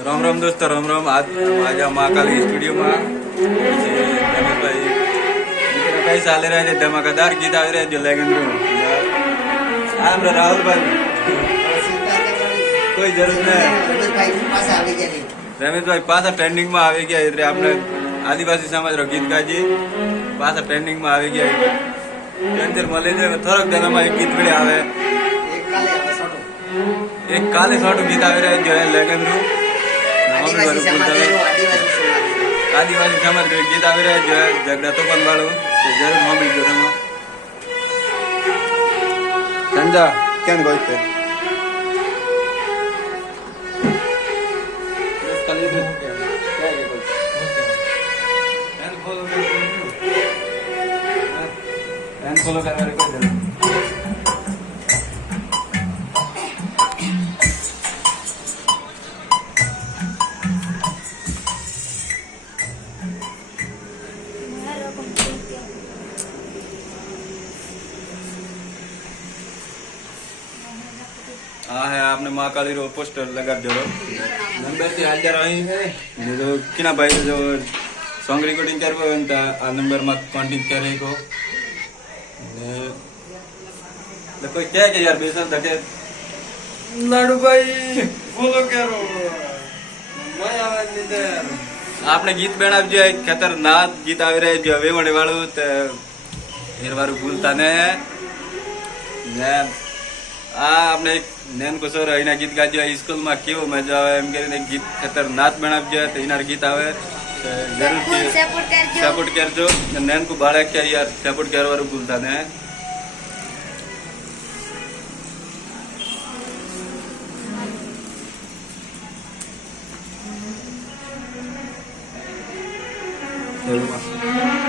राम राम दोस्तों, राम राम। आज माझ्या महाकाली स्टुडियोમાં રમેશભાઈ કઈ ચાલે રહ્યા છે ધમાકાદાર ગીત આવી રહ્યા છે લેગનનું આપણે રાહુલભાઈ કોઈ જરૂર નહીં રમેશભાઈ પાછા ટ્રેન્ડિંગમાં આવી ગયા એટલે આપણે આદિવાસી સમાજનો ગીત ગાજી પાછા ટ્રેન્ડિંગમાં આવી ગયા ટેન્શન મળે છે થોડોક જણામાં એક ગીત વડે આવે એક કાલે છોટું ગીત આવી રહ્યા છે લેગનનું આદિવાસી સમાજ ગીત આવી રહ્યા છે ઝઘડા તો પણ વાળું જરૂર સાંભળી ગયો તમે સંજા ક્યાં ગયો છે ફોલો કરવાની કોઈ જરૂર हाँ है आपने महाकाली रो पोस्टर लगा जो नंबर थी हाजर आई है जो किना भाई जो सॉन्ग रिकॉर्डिंग कर आ नंबर में कांटेक्ट करे को कोई क्या के यार बेसन धके लाडू भाई बोलो करो मैं आवाज नहीं दे आपने गीत बनाव जो खतरनाक गीत आवे रहे जो वेवणे वाळू ते हेरवारू भूलता ने આ આપણે નેન કુસોર એના ગીત ગાજો સ્કૂલમાં કેવો મજા આવે એમ કરીને ગીત ખતરનાક બનાવજો તો એના ગીત આવે જરૂર સપોર્ટ કરજો નેન કો બાળક કે યાર સપોર્ટ કરવાનું ભૂલતા ને જરૂર